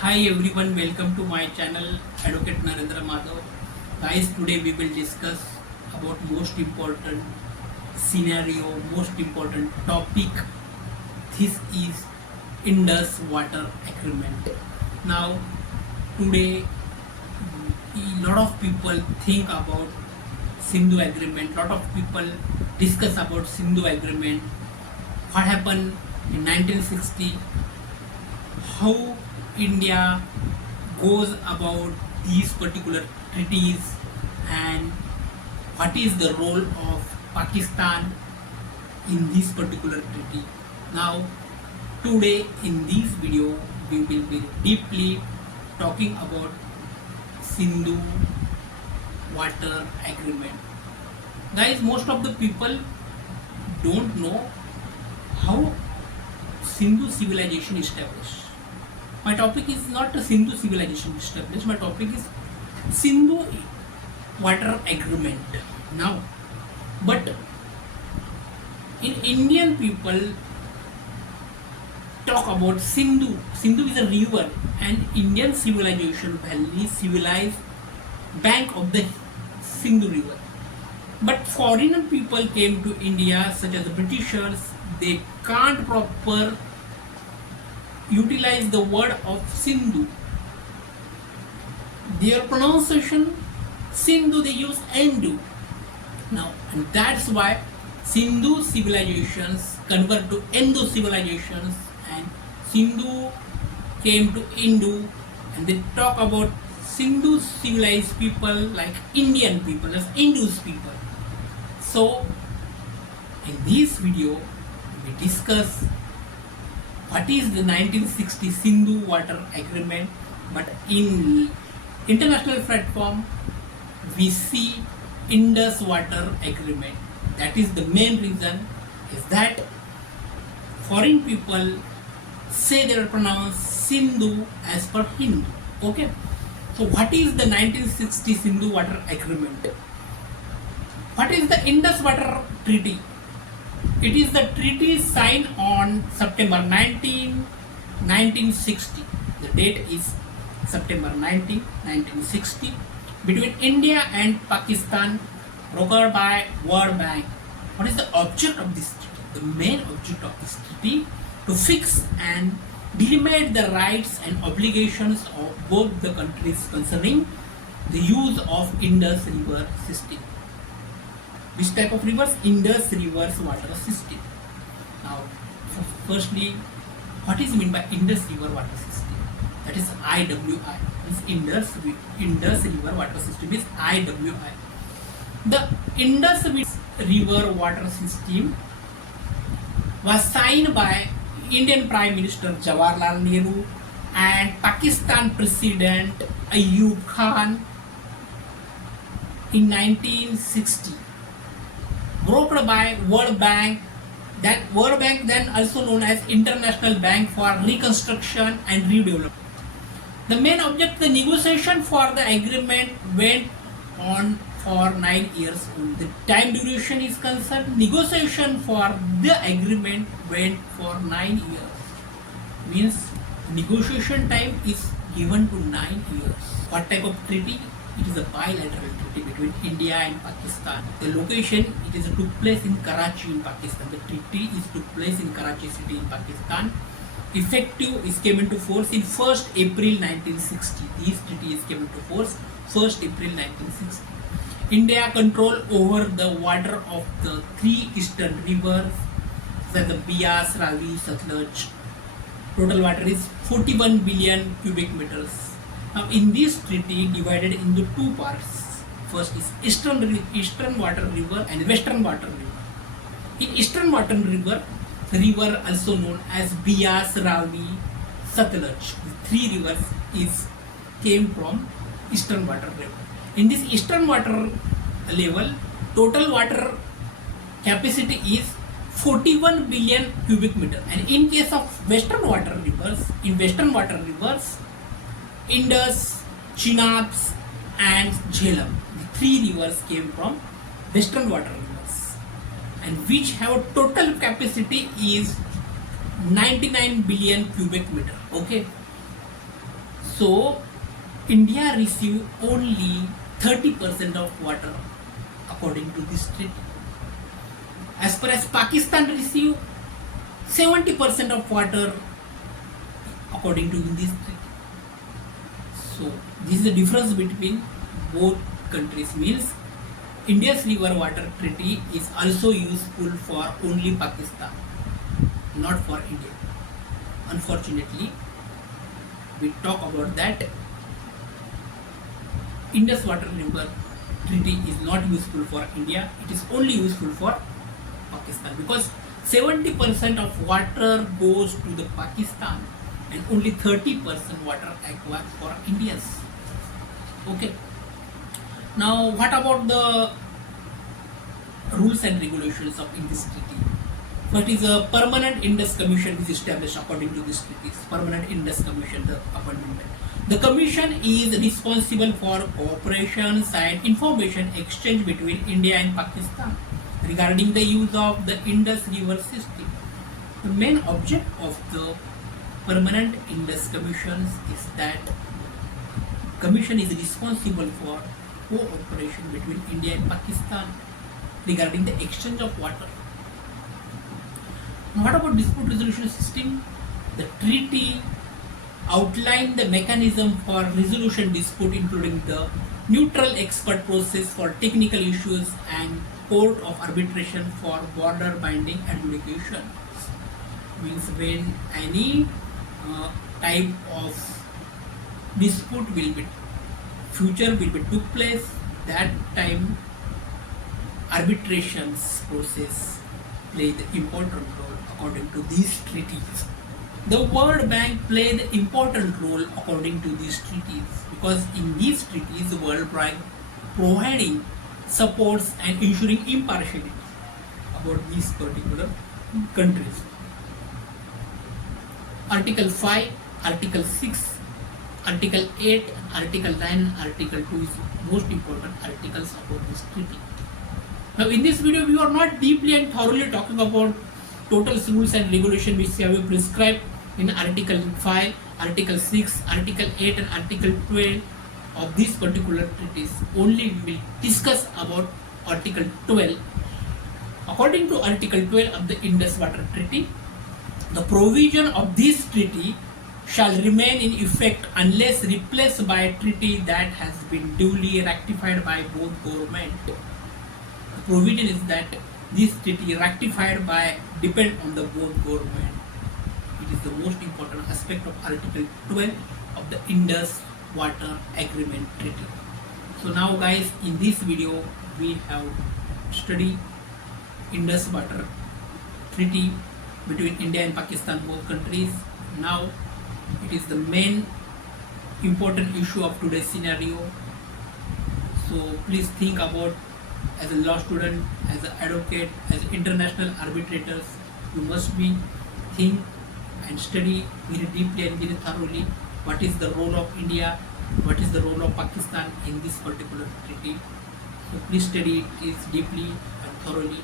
Hi everyone, welcome to my channel Adv Narendra Madhav. Guys, today we will discuss about most important scenario, most important topic. This is Indus Water Agreement. Now, today a lot of people think about Sindhu Agreement. Lot of people discuss about Sindhu Agreement. What happened in 1960? How India goes about these particular treaties and what is the role of Pakistan in this particular treaty. Now, today in this video, we will be deeply talking about Sindhu Water Agreement. Guys, most of the people don't know how Sindhu civilization established. My topic is not a Sindhu civilization established, my topic is Sindhu Water Agreement. Now, but in Indian people talk about Sindhu. Sindhu is a river and Indian civilization valley civilized bank of the Sindhu river. But foreign people came to India such as the Britishers, they can't proper utilize the word of Sindhu. Their pronunciation Sindhu, they use Endu. Now, and that's why Sindhu civilizations convert to Indo civilizations, and Sindhu came to Indu, and they talk about Sindhu civilized people like Indian people as Indus people. So, in this video, we discuss what is the 1960 Sindhu Water Agreement, but in international platform we see Indus Water Agreement. That is the main reason is that foreign people say they are pronounced Sindhu as per Hindu. Okay, so what is the 1960 Sindhu Water Agreement? What is the Indus Water Treaty? It is the treaty signed on September 19, 1960. The date is September 19, 1960 between India and Pakistan, brokered by World Bank. What is the object of this treaty? The main object of this treaty to fix and delimit the rights and obligations of both the countries concerning the use of Indus River system. Which type of rivers? Indus River's water system. Now, firstly, what is meant by Indus River water system? That is IWI. Indus River water system is IWI. The Indus River water system was signed by Indian Prime Minister Jawaharlal Nehru and Pakistan President Ayub Khan in 1960. Brokered by World Bank, that World Bank then also known as International Bank for Reconstruction and Redevelopment. The main object, the negotiation for the agreement went on for 9 years. The time duration is concerned, negotiation for the agreement went for 9 years. Means negotiation time is given to 9 years. What type of treaty? It is a bilateral treaty between India and Pakistan. The location, it is took place in Karachi in Pakistan. The treaty is took place in Karachi city in Pakistan. Effective is came into force in 1st April 1960. This treaty is came into force 1st April 1960. India control over the water of the three eastern rivers, such as the Bias, Ravi, Satluj. Total water is 41 billion cubic meters. Now, in this treaty, divided into two parts. First is Eastern Water River and Western Water River. In Eastern Water River, the river also known as Bias, Ravi, Satluj. The three rivers came from Eastern Water River. In this Eastern Water level, total water capacity is 41 billion cubic meter. And in case of Western Water Rivers, Indus, Chenab and Jhelum. The three rivers came from Western Water Rivers, and which have a total capacity is 99 billion cubic meter. Okay. So India receive only 30% of water according to this treaty. As far as Pakistan receive 70% of water according to this treaty. So this is the difference between both countries. Means India's river water treaty is also useful for only Pakistan, not for India. Unfortunately, we talk about that Indus water river treaty is not useful for India. It is only useful for Pakistan because 70% of water goes to the Pakistan and only 30% water acquired for Indians. Okay. Now, what about the rules and regulations of in this treaty? First is a permanent Indus Commission is established according to this treaty. Permanent Indus Commission, the appointment. The commission is responsible for cooperation and information exchange between India and Pakistan regarding the use of the Indus River system. The main object of the permanent Indus Commissions is that commission is responsible for cooperation between India and Pakistan regarding the exchange of water. What about dispute resolution system? The treaty outlined the mechanism for resolution dispute, including the neutral expert process for technical issues and court of arbitration for border binding adjudication. Means when any type of dispute will be took place, that time arbitrations process play the important role according to these treaties. The World Bank played an important role according to these treaties because in these treaties the World Bank providing supports and ensuring impartiality about these particular countries. Article 5, Article 6, Article 8, Article 9, Article 2 is most important articles about this treaty. Now in this video we are not deeply and thoroughly talking about total rules and regulation which have been prescribed in Article 5, Article 6, Article 8 and Article 12 of these particular treaties. Only we will discuss about Article 12. According to Article 12 of the Indus Water Treaty, the provision of this treaty shall remain in effect unless replaced by a treaty that has been duly ratified by both governments. The provision is that this treaty ratified by depend on the both government. It is the most important aspect of Article 12 of the Indus Water Agreement Treaty. So now guys, in this video we have studied Indus Water Treaty between India and Pakistan, both countries. Now it is the main important issue of today's scenario. So please think about, as a law student, as an advocate, as international arbitrators, you must be think and study very deeply and very thoroughly what is the role of India, what is the role of Pakistan in this particular treaty. So please study it deeply and thoroughly.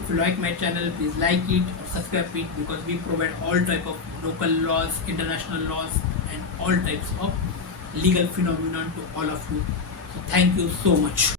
If you like my channel, please like it or subscribe it because we provide all type of local laws, international laws and all types of legal phenomenon to all of you. So thank you so much.